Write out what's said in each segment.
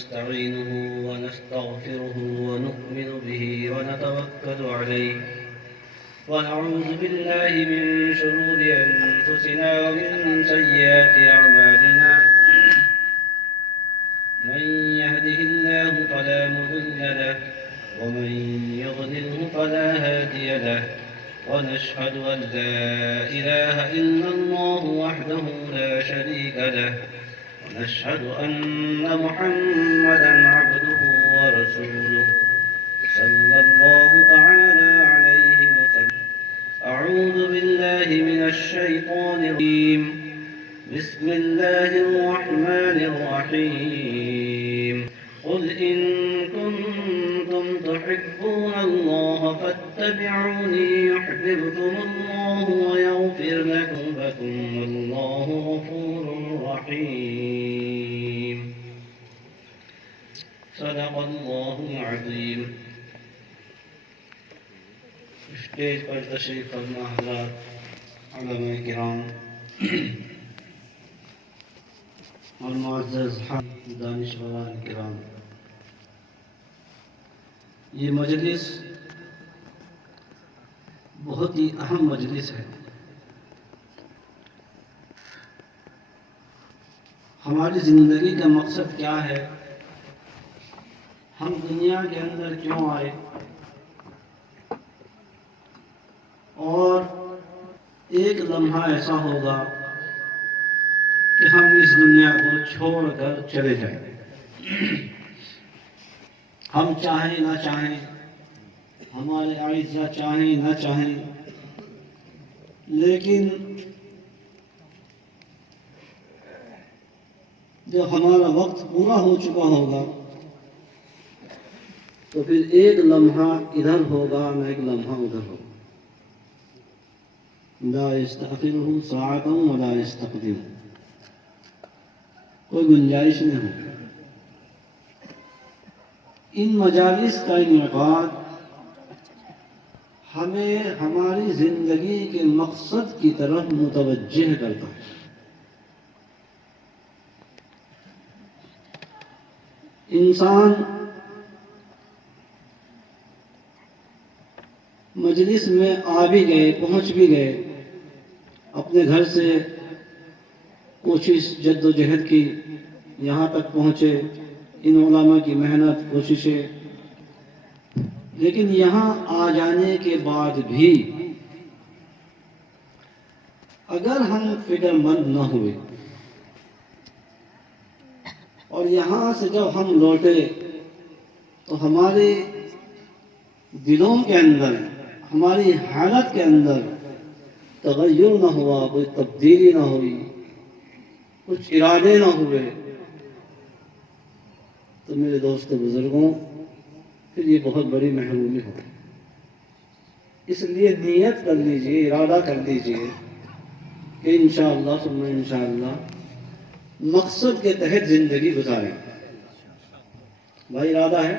ونستعينه ونستغفره ونؤمن به ونتوكل عليه ونعوذ بالله من شرور أنفسنا ومن سيئات أعمالنا من يهده الله فلا مضل له ومن يضلله فلا هادي له ونشهد أن لا إله إلا الله وحده لا شريك له ونشهد أن محمدا عبده ورسوله صلى الله تعالى عليه وسلم. أعوذ بالله من الشيطان الرجيم. بسم الله الرحمن الرحيم. قل إن كنتم تحبون الله فاتبعوني يحببكم الله ويغفر لكم والله غفور رحيم. صدق الله العظيم. اسٹیج پر تشریف فرما حضرات علماء کرام اور معزز دانشوران کرام، یہ مجلس بہت ہی اہم مجلس ہے. ہماری زندگی کا مقصد کیا ہے؟ ہم دنیا کے اندر کیوں آئے؟ اور ایک لمحہ ایسا ہوگا کہ ہم اس دنیا کو چھوڑ کر چلے جائیں. ہم چاہیں نہ چاہیں، ہمارے اعزاء چاہیں نہ چاہیں، لیکن جب ہمارا وقت پورا ہو چکا ہوگا تو پھر ایک لمحہ ادھر ہوگا نہ ایک لمحہ ادھر ہوگا. لا يستأخره ساعة ولا يستقدم، کوئی گنجائش نہیں ہوگی. ان مجالس کا انعقاد ہمیں ہماری زندگی کے مقصد کی طرف متوجہ کرتا ہے. انسان مجلس میں آ بھی گئے، پہنچ بھی گئے، اپنے گھر سے کوشش جد و جہد کی، یہاں تک پہنچے، ان علماء کی محنت کوششیں، لیکن یہاں آ جانے کے بعد بھی اگر ہم فکر مند نہ ہوئے اور یہاں سے جب ہم لوٹے تو ہمارے دلوں کے اندر، ہماری حالت کے اندر تغیر نہ ہوا، کوئی تبدیلی نہ ہوئی، کچھ ارادے نہ ہوئے، تو میرے دوست بزرگوں پھر یہ بہت بڑی محرومی ہوگی. اس لیے نیت کر لیجئے، ارادہ کر لیجئے کہ انشاءاللہ ثم انشاءاللہ مقصد کے تحت زندگی گزاریں. بھائی ارادہ ہے؟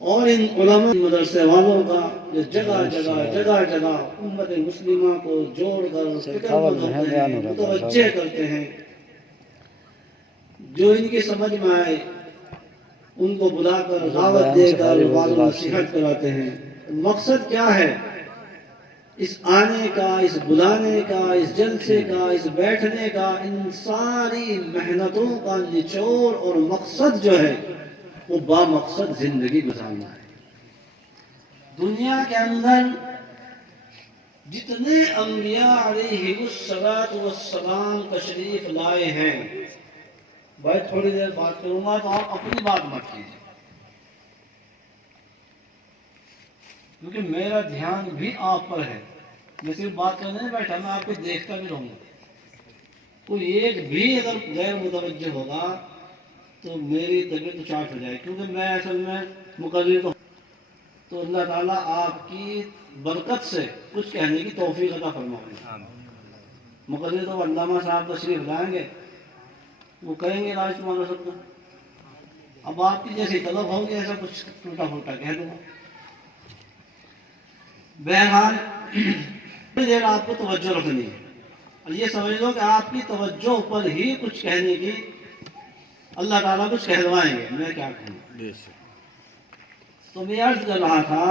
اور ان علماء مدرسے والوں کا جو جگہ جگہ امت مسلمہ کو جوڑ کر فکر مند ہوتے ہیں، متوجہ کرتے ہیں، جو ان کی سمجھ میں آئے ان کو بلا کر دعوت دے کر واضح نصیحت کراتے ہیں. مقصد کیا ہے اس آنے کا، اس بلانے کا، اس جلسے کا، اس بیٹھنے کا؟ ان ساری محنتوں کا نچوڑ اور مقصد جو ہے وہ با مقصد زندگی گزارنا ہے. دنیا کے اندر جتنے انبیاء علیہ السلام تشریف لائے ہیں، بھائی تھوڑی دیر بات کروں گا تو آپ اپنی بات مت کیجیے، کیونکہ میرا دھیان بھی آپ پر ہے. میں صرف بات کرنے نہیں بیٹھا، میں آپ کو دیکھتا بھی رہوں گا. کوئی ایک بھی اگر غیر متوجہ ہوگا تو میری طبیعت چاٹ ہو جائے، کیونکہ میں اصل میں مقرر تو اللہ تعالیٰ آپ کی برکت سے کچھ کہنے کی توفیق عطا فرمائے. مقرر تو علامہ صاحب تشریف لائیں گے، وہ کہیں گے راج تمہارا سب کا. اب آپ کی جیسی طلب ہوگی ایسا کچھ ٹوٹا پھوٹا کہہ دوں گا. بہرحال دیر آپ کو توجہ رکھنی ہے، اور یہ سمجھ لو کہ آپ کی توجہ پر ہی کچھ کہنے کی اللہ تعالیٰ کچھ کہلوائیں گے، میں کیا کہوں؟ تو میں عرض کر رہا تھا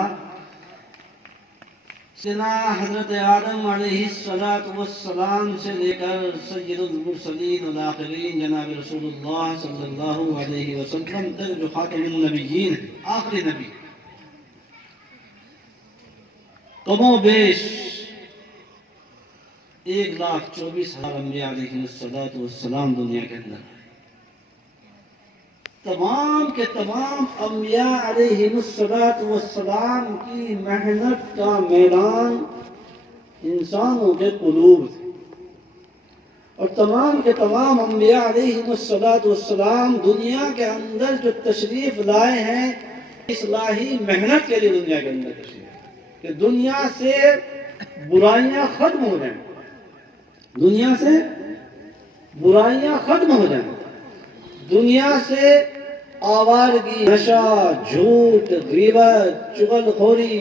سنا حضرت آدم علیہ السلام سے لے کر سید المرسلین والآخرین جناب رسول اللہ صلی اللہ علیہ وسلم تک جو خاتم النبیین آخری نبی، کم و بیش 1,24,000 انبیاء علیہ السلام دنیا کے اندر ہیں۔ تمام کے تمام انبیاء علیہ السلام کی محنت کا میدان انسانوں کے قلوب تھے، اور تمام کے تمام انبیاء علیہ السلام دنیا کے اندر جو تشریف لائے ہیں اصلاحی محنت کے لیے دنیا کے اندر تشریف، کہ دنیا سے برائیاں ختم ہو جائیں، دنیا سے برائیاں ختم ہو جائیں، دنیا سے آوارگی، نشہ، جھوٹ، غیبت، چغل خوری،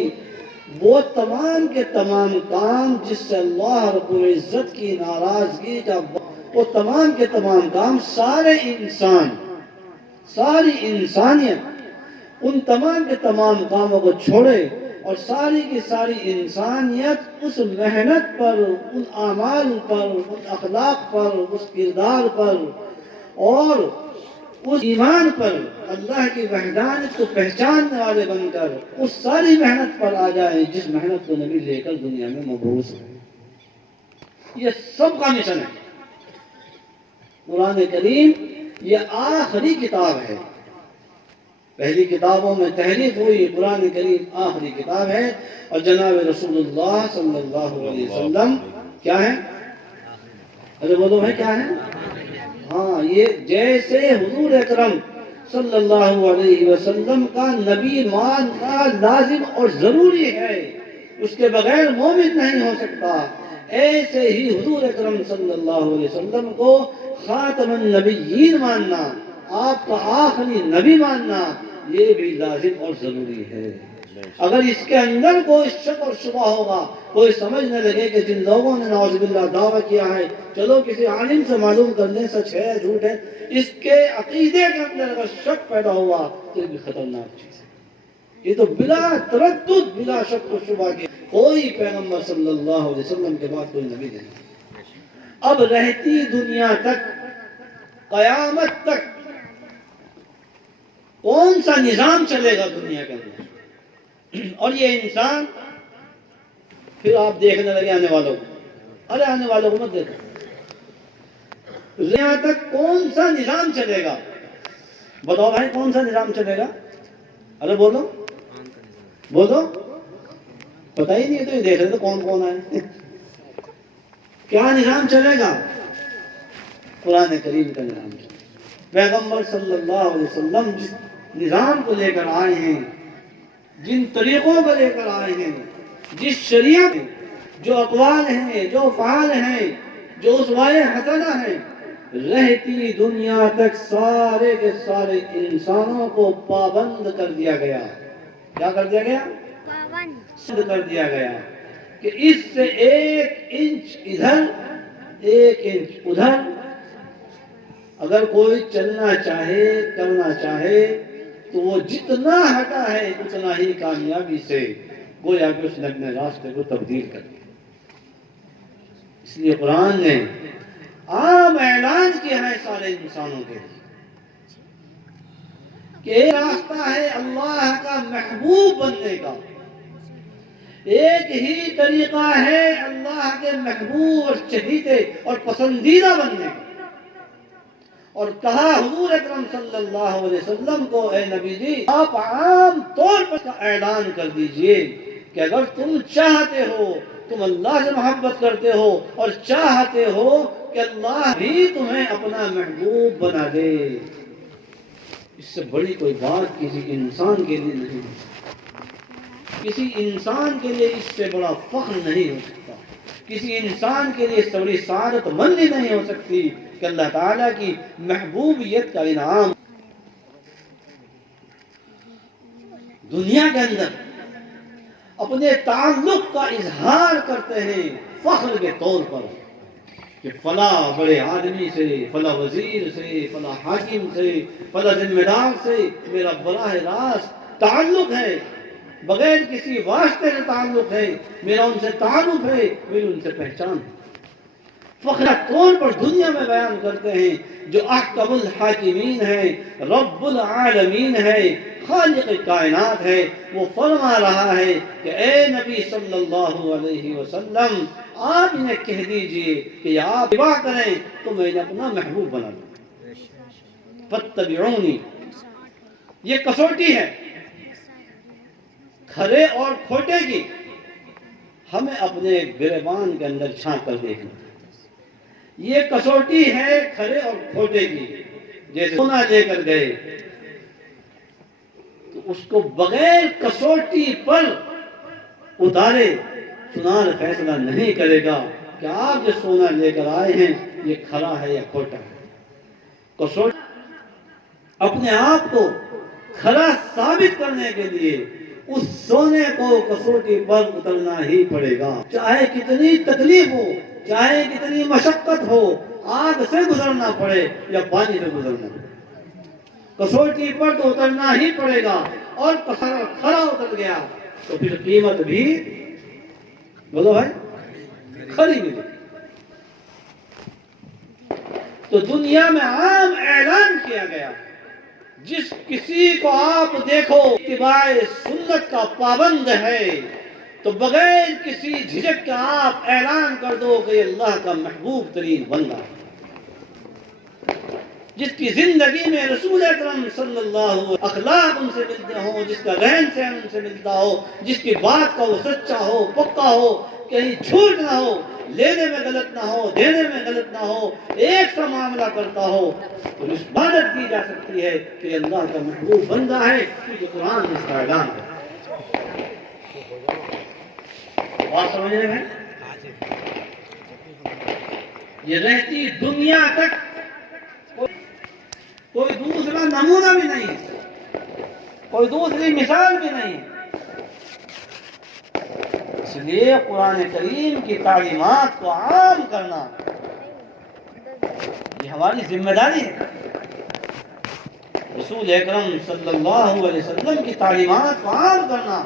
وہ تمام کے تمام کام جس سے اللہ رب العزت کی ناراضگی کا، وہ تمام کے تمام کام سارے انسان، ساری انسانیت ان تمام کے تمام کاموں کو چھوڑے اور ساری کی ساری انسانیت اس محنت پر، ان اعمال پر، ان اخلاق پر، اس کردار پر اور اس ایمان پر، اللہ کی وحدانیت کو پہچاننے والے بن کر اس ساری محنت پر آ جائیں جس محنت کو نبی لے کر دنیا میں مبعوث ہوئے۔ یہ سب کا مشن ہے۔ قرآن کریم یہ آخری کتاب ہے، پہلی کتابوں میں تحریف ہوئی، قرآن کریم آخری کتاب ہے، اور جناب رسول اللہ صلی اللہ علیہ وسلم کیا ہے؟ ارے بولو بھائی کیا ہے؟ ہاں، یہ جیسے حضور اکرم صلی اللہ علیہ وسلم کا نبی ماننا لازم اور ضروری ہے، اس کے بغیر مومن نہیں ہو سکتا، ایسے ہی حضور اکرم صلی اللہ علیہ وسلم کو خاتم النبیین ماننا، آپ کا آخری نبی ماننا، یہ بھی لازم اور ضروری ہے۔ اگر اس کے اندر کوئی شک اور شبہ ہوگا، کوئی سمجھنے لگے کہ جن لوگوں نے نعوذ باللہ دعویٰ کیا ہے چلو کسی عالم سے معلوم کر لیں سچ ہے جھوٹ ہے، اس کے عقیدے کے اندر اگر شک پیدا ہوا تو یہ بھی خطرناک چیز ہے۔ یہ تو بلا تردد، بلا شک و شبہ کے کوئی پیغمبر صلی اللہ علیہ وسلم کے بعد کوئی نبی نہیں۔ اب رہتی دنیا تک، قیامت تک کون سا نظام چلے گا دنیا کے اندر، اور یہ انسان پھر آپ دیکھنے لگے آنے والوں کو، ارے آنے والوں کو مت دیکھو، یہاں تک کون سا نظام چلے گا؟ بتاؤ بھائی کون سا نظام چلے گا؟ ارے بولو بولو، پتہ ہی نہیں ہے تو یہ دیکھ رہے تو کون کون آئے، کیا نظام چلے گا؟ قرآن کریم کا نظام چلے گا۔ پیغمبر صلی اللہ علیہ وسلم جس نظام کو لے کر آئے ہیں، جن طریقوں کو لے کر آئے ہیں، جس شریعت جو اقوال ہیں، جو افعال ہیں، جو اسوائے حسنہ ہیں، رہتی دنیا تک سارے کے سارے انسانوں کو پابند کر دیا گیا۔ کیا کر دیا گیا؟ پابند کر دیا گیا کہ اس سے 1 انچ ادھر 1 انچ ادھر اگر کوئی چلنا چاہے، کرنا چاہے تو وہ جتنا ہٹا ہے اتنا ہی کامیابی سے گویا کہ اس نے اپنے راستے کو تبدیل کر دیا۔ اس لیے قرآن نے عام اعلان کیا ہے سارے انسانوں کے لیے کہ ایک راستہ ہے اللہ کا محبوب بننے کا، ایک ہی طریقہ ہے اللہ کے محبوب اور چہیتے اور پسندیدہ بننے کا۔ اور کہا حضور اکرم صلی اللہ علیہ وسلم کو، اے نبی جی آپ عام طور پر اعلان کر دیجئے کہ اگر تم چاہتے ہو، تم اللہ سے محبت کرتے ہو اور چاہتے ہو کہ اللہ بھی تمہیں اپنا محبوب بنا دے، اس سے بڑی کوئی بات کسی انسان کے لیے نہیں ہے، کسی انسان کے لیے اس سے بڑا فخر نہیں ہو سکتا، کسی انسان کے لیے اس سے بڑی سعادت مندی نہیں ہو سکتی کہ اللہ تعالیٰ کی محبوبیت کا انعام دنیا کے اندر اپنے تعلق کا اظہار کرتے ہیں فخر کے طور پر کہ فلاں بڑے آدمی سے، فلاں وزیر سے، فلاں حاکم سے، فلاں ذمہ دار سے میرا براہ راست تعلق ہے، بغیر کسی واسطے سے تعلق ہے، میرا ان سے تعلق ہے، میری ان سے پہچان ہے۔ فخر طور پر دنیا میں بیان کرتے ہیں جو احکم الحاکمین ہے، رب العالمین ہے، خالق کائنات ہے، وہ فرما رہا ہے کہ اے نبی صلی اللہ علیہ وسلم آپ انہیں کہہ دیجئے کہ آپ اتباع کریں تو میں انہیں اپنا محبوب بنا دوں، فاتبعونی۔ یہ کسوٹی ہے کھرے اور کھوٹے کی، ہمیں اپنے گریبان کے اندر چھانک کر دیکھنا۔ یہ کسوٹی ہے کھرے اور کھوٹے کی، جیسے سونا لے کر گئے تو اس کو بغیر کسوٹی پر اتارے سنار فیصلہ نہیں کرے گا کہ آپ جو سونا لے کر آئے ہیں یہ کھرا ہے یا کھوٹا ہے۔ کسوٹی اپنے آپ کو کھرا ثابت کرنے کے لیے اس سونے کو کسوٹی پر اترنا ہی پڑے گا، چاہے کتنی تکلیف ہو، چاہے کتنی مشقت ہو، آگ سے گزرنا پڑے یا پانی سے گزرنا پڑے، کسوٹی پر تو اترنا ہی پڑے گا۔ اور کھرا اتر گیا تو پھر قیمت بھی بولو بھائی کھری ملے۔ تو دنیا میں عام اعلان کیا گیا جس کسی کو آپ دیکھو اتباع سنت کا پابند ہے تو بغیر کسی جھجک کے آپ اعلان کر دو کہ یہ اللہ کا محبوب ترین بندہ ہے، جس کی زندگی میں رسول اکرم صلی اللہ علیہ وسلم اخلاق ان سے ملتے ہوں، جس کا رہن سہن ان سے ملتا ہو، جس کی بات کا وہ سچا ہو، پکا ہو، کہیں جھوٹ نہ ہو، لینے میں غلط نہ ہو، دینے میں غلط نہ ہو، ایک سا معاملہ کرتا ہو، تو اس بات کی جا سکتی ہے کہ اللہ کا محبوب بندہ ہے، کیونکہ قرآن اس کا اعلان ہے۔ بات سمجھ رہے ہیں؟ یہ رہتی دنیا تک کوئی دوسرا نمونہ بھی نہیں، کوئی دوسری مثال بھی نہیں۔ اس لیے قرآن کریم کی تعلیمات کو عام کرنا یہ ہماری ذمہ داری ہے۔ رسول اکرم صلی اللہ علیہ وسلم کی تعلیمات کو عام کرنا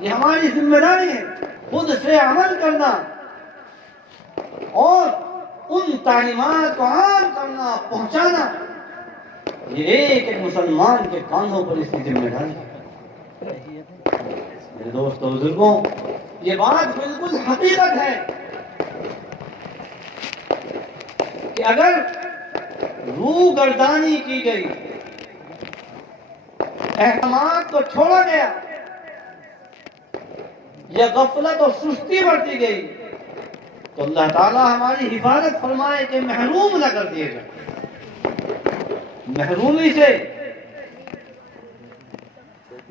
یہ ہماری ذمہ داری ہے، خود سے عمل کرنا اور ان تعلیمات کو عام کرنا، پہنچانا، یہ ایک ایک مسلمان کے کاندھوں پر اس کی ذمہ داری ہے۔ میرے دوستو بزرگوں، یہ بات بالکل حقیقت ہے کہ اگر روح گردانی کی گئی، احکامات کو چھوڑا گیا یا غفلت اور سستی برتی گئی تو اللہ تعالیٰ ہماری حفاظت فرمائے کہ محروم نہ کر دیے جائے۔ محرومی سے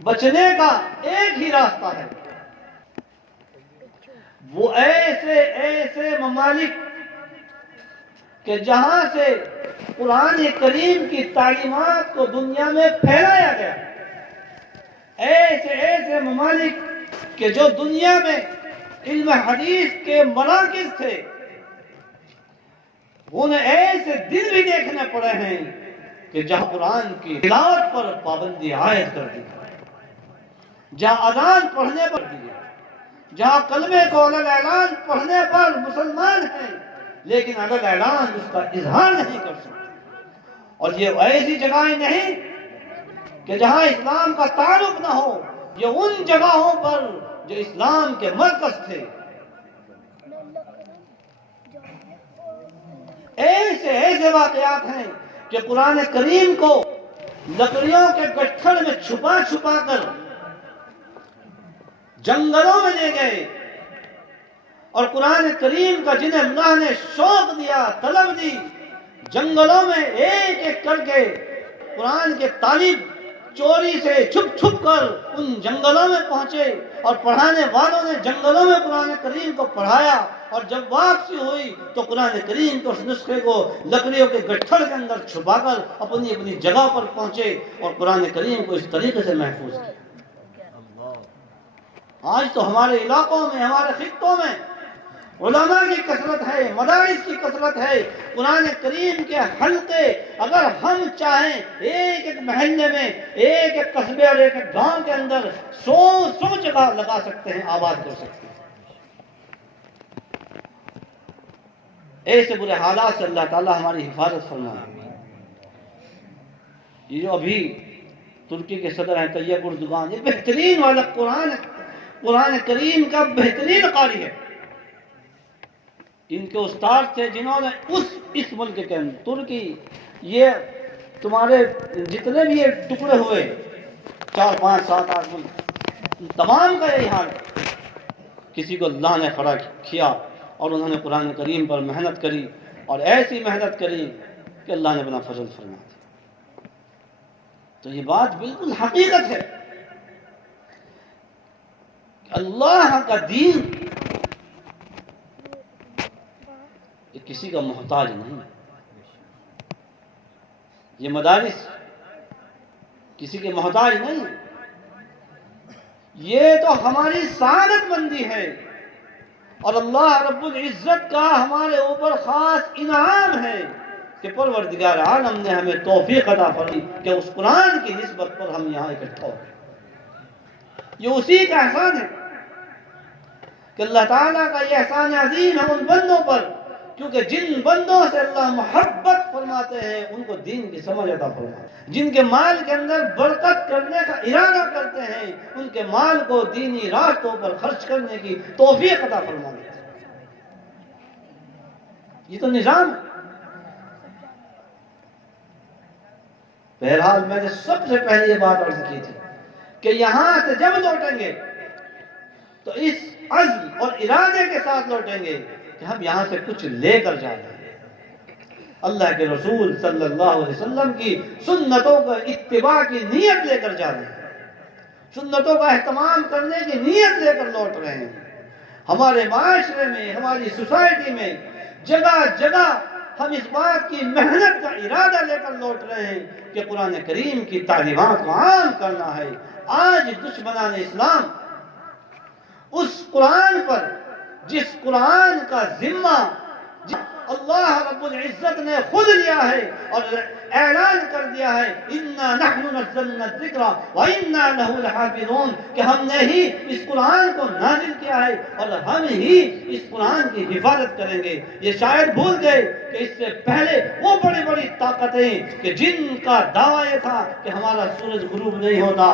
بچنے کا ایک ہی راستہ ہے، وہ ایسے ایسے ممالک کہ جہاں سے قرآن کریم کی تعلیمات کو دنیا میں پھیلایا گیا، ایسے ایسے ممالک کہ جو دنیا میں علم حدیث کے مراکز تھے، انہیں ایسے دن بھی دیکھنے پڑے ہیں کہ جہاں قرآن کی تلاوت پر پابندی عائد کر دی، جہاں اذان پڑھنے پر دی، جہاں کلمے کو علی اعلان پڑھنے پر مسلمان ہیں لیکن علی اعلان اس کا اظہار نہیں کر سکتے۔ اور یہ ایسی جگہیں نہیں کہ جہاں اسلام کا تعارف نہ ہو، یہ ان جگہوں پر جو اسلام کے مرکز تھے، ایسے ایسے واقعات ہیں کہ قرآن کریم کو لکڑیوں کے گٹھڑ میں چھپا چھپا کر جنگلوں میں لے گئے، اور قرآن کریم کا جنہیں اللہ نے شوق دیا، طلب دی، جنگلوں میں ایک ایک کر کے قرآن کے طالب چوری سے چھپ چھپ کر ان جنگلوں میں پہنچے، اور پڑھانے والوں نے جنگلوں میں قرآن کریم کو پڑھایا، اور جب واپسی ہوئی تو قرآن کریم کے اس نسخے کو لکڑیوں کے گٹھڑ کے اندر چھپا کر اپنی اپنی جگہ پر پہنچے اور قرآن کریم کو اس طریقے سے محفوظ کیا۔ آج تو ہمارے علاقوں میں، ہمارے خطوں میں علماء کی کثرت ہے، مدارس کی کثرت ہے، قرآن کریم کے حلقے اگر ہم چاہیں ایک ایک محلے میں، ایک ایک قصبے اور ایک ایک گاؤں کے اندر 100 جگہ لگا سکتے ہیں، آباد کر سکتے ہیں۔ ایسے برے حالات سے اللہ تعالیٰ ہماری حفاظت فرمائے۔ یہ جو ابھی ترکی کے صدر ہیں طیب اردوغان، یہ بہترین والا قرآن کریم کا بہترین قاری ہے۔ ان کے استاد تھے جنہوں نے اس ملک کے اندر ترکی، یہ تمہارے جتنے بھی یہ ٹکڑے ہوئے 4 5 7 8 ملک، تمام کا یہی حال ہے۔ کسی کو اللہ نے کھڑا کیا اور انہوں نے قرآن کریم پر محنت کری، اور ایسی محنت کری کہ اللہ نے اپنا فضل فرما دیا۔ تو یہ بات بالکل حقیقت ہے کہ اللہ کا دین یہ کسی کا محتاج نہیں، یہ مدارس کسی کے محتاج نہیں، یہ تو ہماری سعادت مندی ہے، اور اللہ رب العزت کا ہمارے اوپر خاص انعام ہے کہ پروردگار عالم نے ہمیں توفیق عطا فرمائی کہ اس قرآن کی نسبت پر ہم یہاں اکٹھا ہو گئے۔ یہ اسی کا احسان ہے کہ اللہ تعالیٰ کا یہ احسان عظیم ہے ان بندوں پر، کیونکہ جن بندوں سے اللہ محبت فرماتے ہیں ان کو دین کی سمجھ عطا فرماتے ہیں، جن کے مال کے اندر برکت کرنے کا ارادہ کرتے ہیں ان کے مال کو دینی راستوں پر خرچ کرنے کی توفیق عطا فرماتے ہیں۔ یہ تو نظام ہے۔ بہرحال میں نے سب سے پہلے یہ بات عرض کی تھی کہ یہاں سے جب لوٹیں گے تو اس عزم اور ارادے کے ساتھ لوٹیں گے کہ ہم یہاں سے کچھ لے کر جائیں گے، اللہ کے رسول صلی اللہ علیہ وسلم کی سنتوں کا اتباع کی نیت لے کر جا رہے ہیں، سنتوں کا اہتمام کرنے کی نیت لے کر لوٹ رہے ہیں۔ ہمارے معاشرے میں، ہماری سوسائٹی میں جگہ جگہ ہم اس بات کی محنت کا ارادہ لے کر لوٹ رہے ہیں کہ قرآن کریم کی تعلیمات کو عام کرنا ہے۔ آج دشمنان اسلام اس قرآن پر، جس قرآن کا ذمہ اللہ رب العزت نے خود لیا ہے اور اعلان کر دیا ہے اِنَّا نَحْنُ نَزَّلْنَا الذِّكْرَ وَإِنَّا لَهُ لَحَافِظُونَ، کہ ہم نے ہی اس قرآن کو نازل کیا ہے اور ہم ہی اس قرآن کی حفاظت کریں گے۔ یہ شاید بھول گئے کہ اس سے پہلے وہ بڑی بڑی طاقتیں کہ جن کا دعویٰ یہ تھا کہ ہمارا سورج غروب نہیں ہوتا،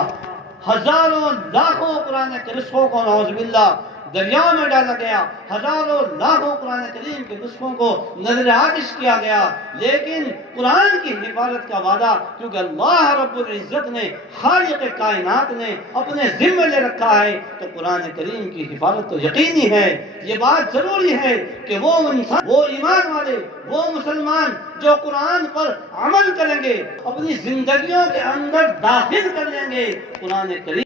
ہزاروں لاکھوں قرآن کے نسخوں کو نعوذ باللہ دریاؤں میں ڈالا گیا، ہزاروں لاکھوں قرآن کریم کے نسخوں کو نظر آتش کیا گیا، لیکن قرآن کی حفاظت کا وعدہ کیونکہ اللہ رب العزت نے، خالق کائنات نے اپنے ذمہ لے رکھا ہے تو قرآن کریم کی حفاظت تو یقینی ہے۔ یہ بات ضروری ہے کہ وہ انسان، وہ ایمان والے، وہ مسلمان جو قرآن پر عمل کریں گے، اپنی زندگیوں کے اندر داخل کر لیں گے قرآن کریم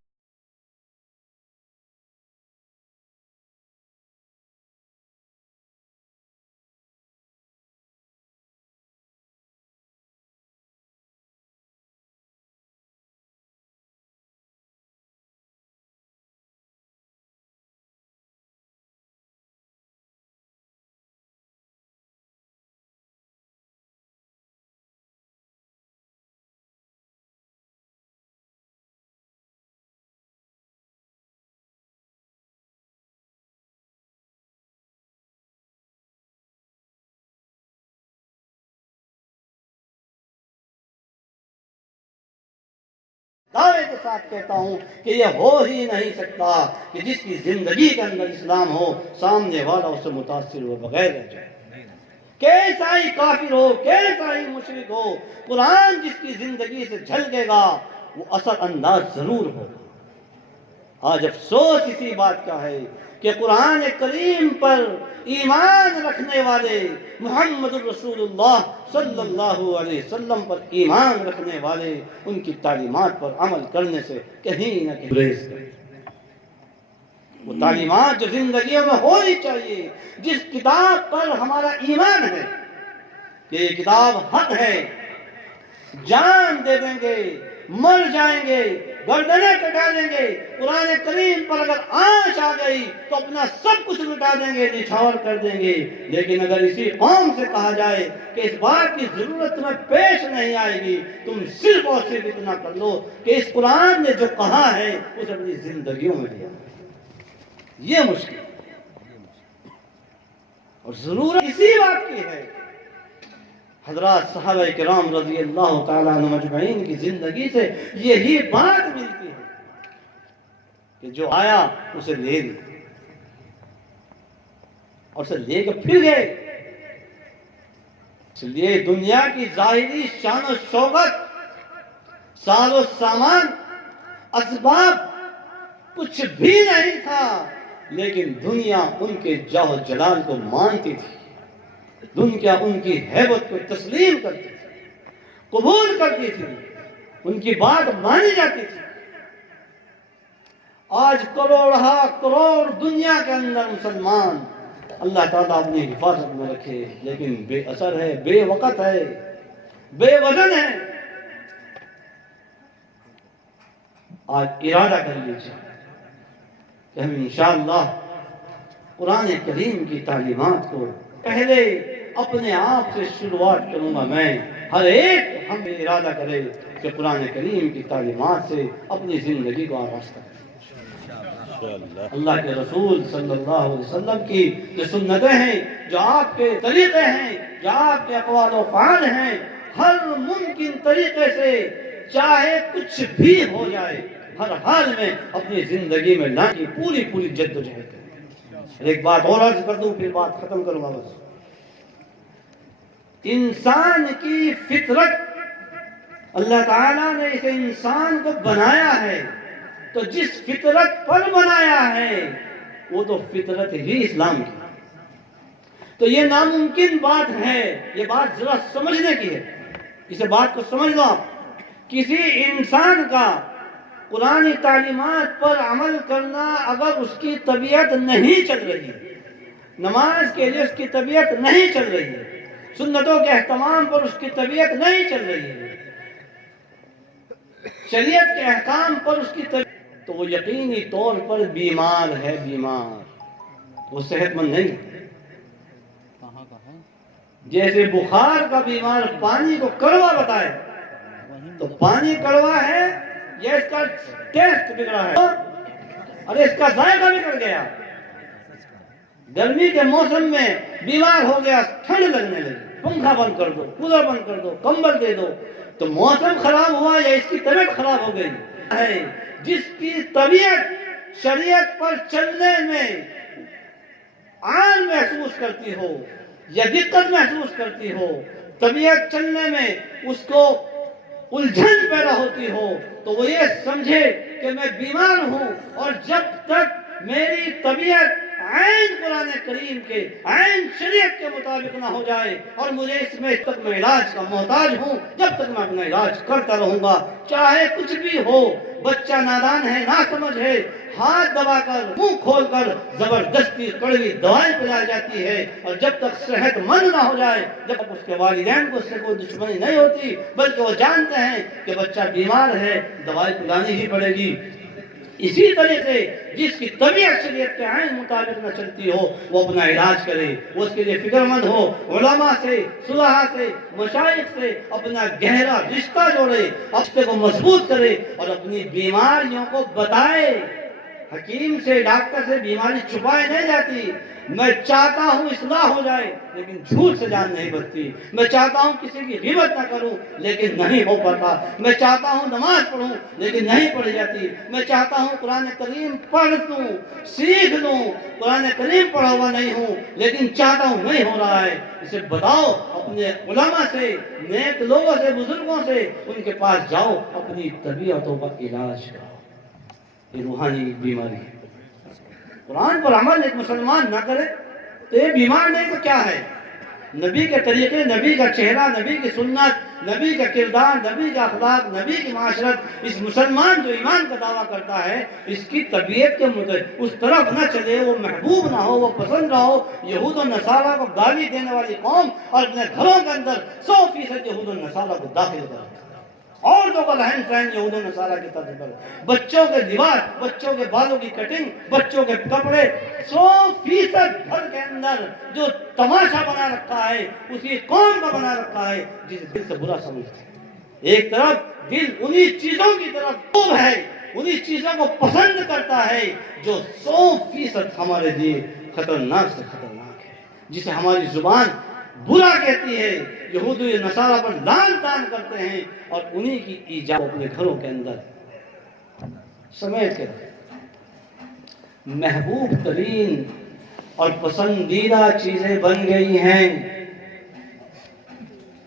دعوے کے ساتھ کہتا ہوں کہ یہ ہو ہی نہیں سکتا کہ جس کی زندگی کے اندر اسلام ہو سامنے والا اس سے متاثر ہو بغیر رہ جائے۔ کیسا ہی کافر ہو، کیسا ہی مشرک ہو، قرآن جس کی زندگی سے جھلکے گا وہ اثر انداز ضرور ہوگا۔ آج افسوس اسی بات کا ہے کہ قرآن کریم پر ایمان رکھنے والے، محمد الرسول اللہ صلی اللہ علیہ وسلم پر ایمان رکھنے والے ان کی تعلیمات پر عمل کرنے سے کہیں نہ کہیں گریز کریں۔ وہ تعلیمات جو زندگیوں میں ہونی چاہیے، جس کتاب پر ہمارا ایمان ہے کہ یہ کتاب حق ہے، جان دے دیں گے، مر جائیں گے گردنیں کٹا دیں گے، قرآن کریم پر اگر آنچ آ گئی تو اپنا سب کچھ لٹا دیں گے، نچھاور کر دیں گے۔ لیکن اگر اسی قوم سے کہا جائے کہ اس بات کی ضرورت تمہیں پیش نہیں آئے گی، تم صرف اور صرف اتنا کر لو کہ اس قرآن نے جو کہا ہے اسے اپنی زندگیوں میں لیا، یہ مشکل اور ضرورت اسی بات کی ہے۔ حضرات صحابہ کرام رضی اللہ تعالیٰ عنہ مجمعین کی زندگی سے یہی بات ملتی ہے کہ جو آیا اسے لے لیا اور اسے لے کے پھر گئے۔ اس لیے دنیا کی ظاہری شان و شوکت، ساز و سامان، اسباب کچھ بھی نہیں تھا، لیکن دنیا ان کے جاہ و جلال کو مانتی تھی، دنیا ان کی ہیبت کو تسلیم کرتی تھی، قبول کرتی تھی، ان کی بات مانی جاتی تھی۔ آج کروڑ دنیا کے اندر مسلمان اللہ تعالیٰ اپنی حفاظت میں رکھے، لیکن بے اثر ہے، بے وقت ہے، بے وزن ہے۔ آج ارادہ کر لیجیے کہ ہم انشاءاللہ قرآن کریم کی تعلیمات کو پہلے اپنے آپ سے شروعات کروں گا میں، ہر ایک ہم ارادہ کرے کہ قرآن کریم کی تعلیمات سے اپنی زندگی کو آغاز کریں۔ اللہ کے رسول صلی اللہ علیہ وسلم کی جو سنتیں ہیں، جو آپ کے طریقے ہیں، جو آپ کے اقوال و افعال ہیں، ہر ممکن طریقے سے چاہے کچھ بھی ہو جائے ہر حال میں اپنی زندگی میں لانے کی پوری جدوجہد کریں۔ ایک بات اور عرض کر دوں پھر بات ختم کروں گا۔ بس انسان کی فطرت، اللہ تعالیٰ نے اسے انسان کو بنایا ہے، تو جس فطرت پر بنایا ہے وہ تو فطرت ہی اسلام کی، تو یہ ناممکن بات ہے، یہ بات ذرا سمجھنے کی ہے، اسے بات کو سمجھ لو۔ کسی انسان کا قرآنی تعلیمات پر عمل کرنا اگر اس کی طبیعت نہیں چل رہی ہے، نماز کے لیے اس کی طبیعت نہیں چل رہی ہے، سنتوں کے اہتمام پر اس کی طبیعت نہیں چل رہی ہے، شریعت کے احکام پر اس کی طبیعت، تو وہ یقینی طور پر بیمار ہے، بیمار، وہ صحت مند نہیں۔ جیسے بخار کا بیمار پانی کو کڑوا بتائے تو پانی کڑوا ہے یا اس کا ٹیسٹ بگڑا ہے، اور اس کا ذائقہ بگڑ گیا، گرمی کے موسم میں بیمار ہو گیا، ٹھنڈ لگنے لگی، پنکھا بند کر دو، کولر بند کر دو، کمبل دے دو، تو موسم خراب ہوا یا اس کی طبیعت خراب ہو گئی ہے۔ جس کی طبیعت شریعت پر چلنے میں آن محسوس کرتی ہو یا دقت محسوس کرتی ہو، طبیعت چلنے میں اس کو الجھن پیدا ہوتی ہو، تو وہ یہ سمجھے کہ میں بیمار ہوں، اور جب تک میری طبیعت عین قرآن کریم کے، عین شریعت کے مطابق نہ ہو جائے اور مجھے اس میں تک میں علاج کا محتاج ہوں، جب تک میں اپنا علاج کرتا رہوں گا، چاہے کچھ بھی ہو۔ بچہ نادان ہے، ناسمجھ ہے، ہاتھ دبا کر، منہ کھول کر زبردستی کڑوی دوائیں پلائی جاتی ہے، اور جب تک صحت مند نہ ہو جائے، جب تک اس کے والدین کو اس سے کوئی دشمنی نہیں ہوتی، بلکہ وہ جانتے ہیں کہ بچہ بیمار ہے، دوائی پلانی ہی پڑے گی۔ اسی طرح سے جس کی طبیعت شریعت کے عین مطابق نہ چلتی ہو، وہ اپنا علاج کرے، وہ اس کے لیے فکر مند ہو، علماء سے، صلحاء سے، مشائخ سے اپنا گہرا رشتہ جوڑے، رشتے کو مضبوط کرے اور اپنی بیماریوں کو بتائے۔ حکیم سے، ڈاکٹر سے بیماری چھپائی نہیں جاتی۔ میں چاہتا ہوں اصلاح ہو جائے، لیکن جھوٹ سے جان نہیں بچتی۔ میں چاہتا ہوں کسی کی غیبت نہ کروں، لیکن نہیں ہو پاتا۔ میں چاہتا ہوں نماز پڑھوں، لیکن نہیں پڑھی جاتی۔ میں چاہتا ہوں قرآن کریم پڑھ لوں، سیکھ لوں، قرآن کریم پڑھا ہوا نہیں ہوں، لیکن چاہتا ہوں نہیں ہو رہا ہے۔ اسے بتاؤ، اپنے علماء سے، نیک لوگوں سے، بزرگوں سے، ان کے پاس جاؤ، اپنی طبیعتوں کا علاج کرو۔ یہ روحانی بیماری ہے۔ قرآن پر عمل ایک مسلمان نہ کرے تو یہ بیمار نہیں تو کیا ہے؟ نبی کے طریقے، نبی کا چہرہ، نبی کی سنت، نبی کا کردار، نبی کا اخلاق، نبی کی معاشرت، اس مسلمان جو ایمان کا دعویٰ کرتا ہے، اس کی طبیعت کے اس طرف نہ چلے، وہ محبوب نہ ہو، وہ پسند نہ ہو۔ یہود و نصارہ کو گالی دینے والی قوم اور اپنے گھروں کے اندر 100% یہود و نصارہ کو داخل کر عورتوں کا رہن سہن یہود و نصارہ کی طرز پر، بچوں کے لباس، بچوں کے بالوں کی کٹنگ، بچوں کے کپڑے، 100% گھر کے اندر جو تماشا بنا رکھا ہے اسی قوم کا بنا رکھا ہے جس دل سے برا سمجھتے ہیں۔ ایک طرف دل انہی چیزوں کی طرف خوب ہے، انہی چیزوں کو پسند کرتا ہے جو 100% ہمارے لیے خطرناک سے خطرناک ہے، جسے ہماری زبان برا کہتی ہے، یہود و نصارہ پر لعن طعن کرتے ہیں، اور انہی کی ایجاد اپنے گھروں کے اندر سمیٹ کے محبوب ترین اور پسندیدہ چیزیں بن گئی ہیں۔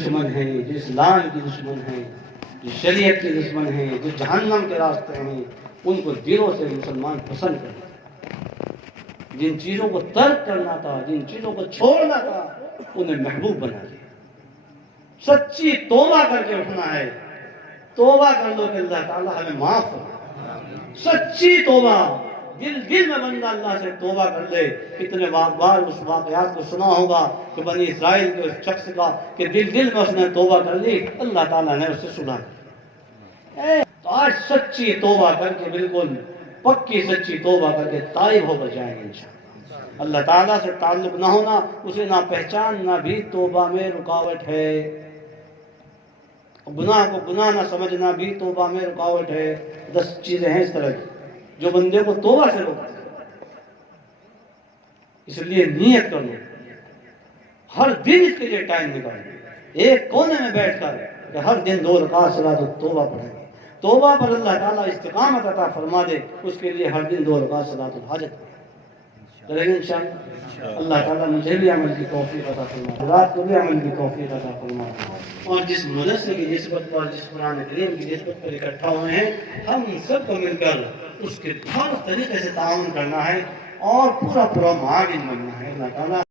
دشمن ہیں جو اسلام کی دشمن ہیں، جو شریعت کی دشمن ہیں، جو جہنم کے راستے ہیں، ان کو دلوں سے مسلمان پسند کرتے ہیں۔ جن چیزوں کو ترک کرنا تھا، جن چیزوں کو چھوڑنا تھا، انہیں محبوب بنا دیا۔ سچی توبہ کر کے اٹھنا ہے، توبہ کر لو کہ اللہ تعالیٰ ہمیں معاف کرے۔ سچی توبہ، دل میں بندہ اللہ سے توبہ کر لے۔ کتنے بار اس واقعات کو سنا ہوگا کہ بنی اسرائیل کے اس شخص کا کہ دل میں اس نے توبہ کر لی، اللہ تعالیٰ نے اسے سنا۔ آج سچی توبہ کر کے، بالکل پکی سچی توبہ کر کے تائب ہو کر جائیں گے انشاءاللہ۔ اللہ تعالیٰ سے تعلق نہ ہونا، اسے نہ پہچاننا بھی توبہ میں رکاوٹ ہے۔ گناہ کو گناہ نہ سمجھنا بھی توبہ میں رکاوٹ ہے۔ 10 چیزیں ہیں اس طرح کی جو بندے کو توبہ سے روکتے ہیں۔ اس لیے نیت کر لو، ہر دن اس کے لیے ٹائم نکالو، ایک کونے میں بیٹھ کر کہ ہر دن 2 رکعت صلاۃ التوبہ پڑھیں گے۔ توبہ پر اللہ تعالیٰ استقامت عطا فرما دے، اس کے لیے ہر دن 2 رکعت صلاۃ الحاجت کریں گے انشاءاللہ۔ اللہ تعالیٰ مجھے بھی عمل کی توفیق عطا فرما، رات کو بھی عمل کی توفیق عطا فرما، اور جس مدرسے کی نسبت پر، جس قرآن کریم کی نسبت پر اکٹھا ہوئے ہیں، ہم سب کو مل کر اس کے ہر طریقے سے تعاون کرنا ہے اور پورا معاون بننا ہے۔ اللہ تعالیٰ